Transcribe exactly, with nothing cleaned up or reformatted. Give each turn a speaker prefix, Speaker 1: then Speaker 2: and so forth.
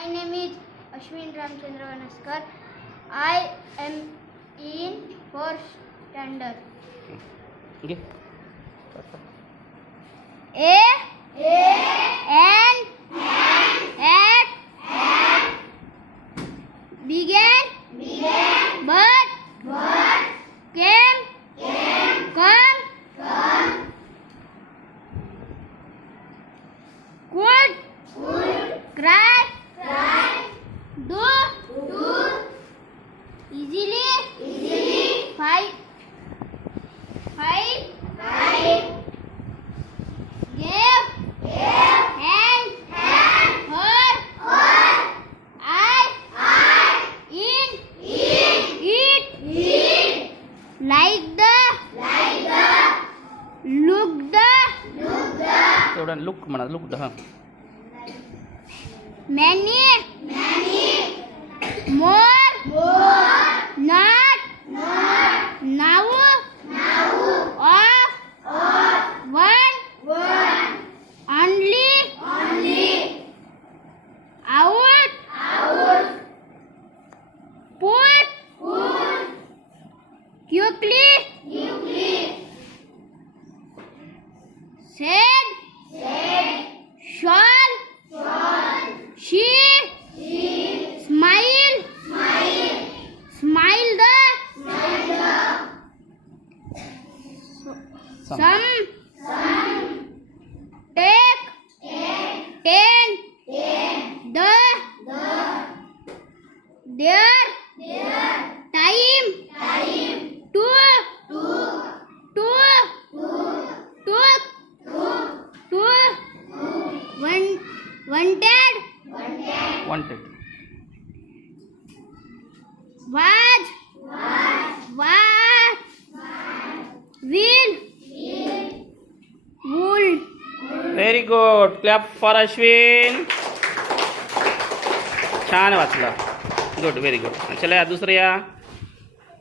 Speaker 1: My name is Ashwin Ramchandra Vanaskar. I am in fourth standard.
Speaker 2: Okay.
Speaker 1: A N at began but came come could cry do easily fight fight give hand her I in it like the look the
Speaker 2: तेवढा look म्हणा look हा
Speaker 1: many more not now of one only out put quickly said shall she smile smile the
Speaker 2: Some.
Speaker 1: some take ten the their time to to to to one wanted
Speaker 2: wanted
Speaker 1: was was will would
Speaker 2: very good clap for Ashwin छान वाचला good very good चला दुसरं या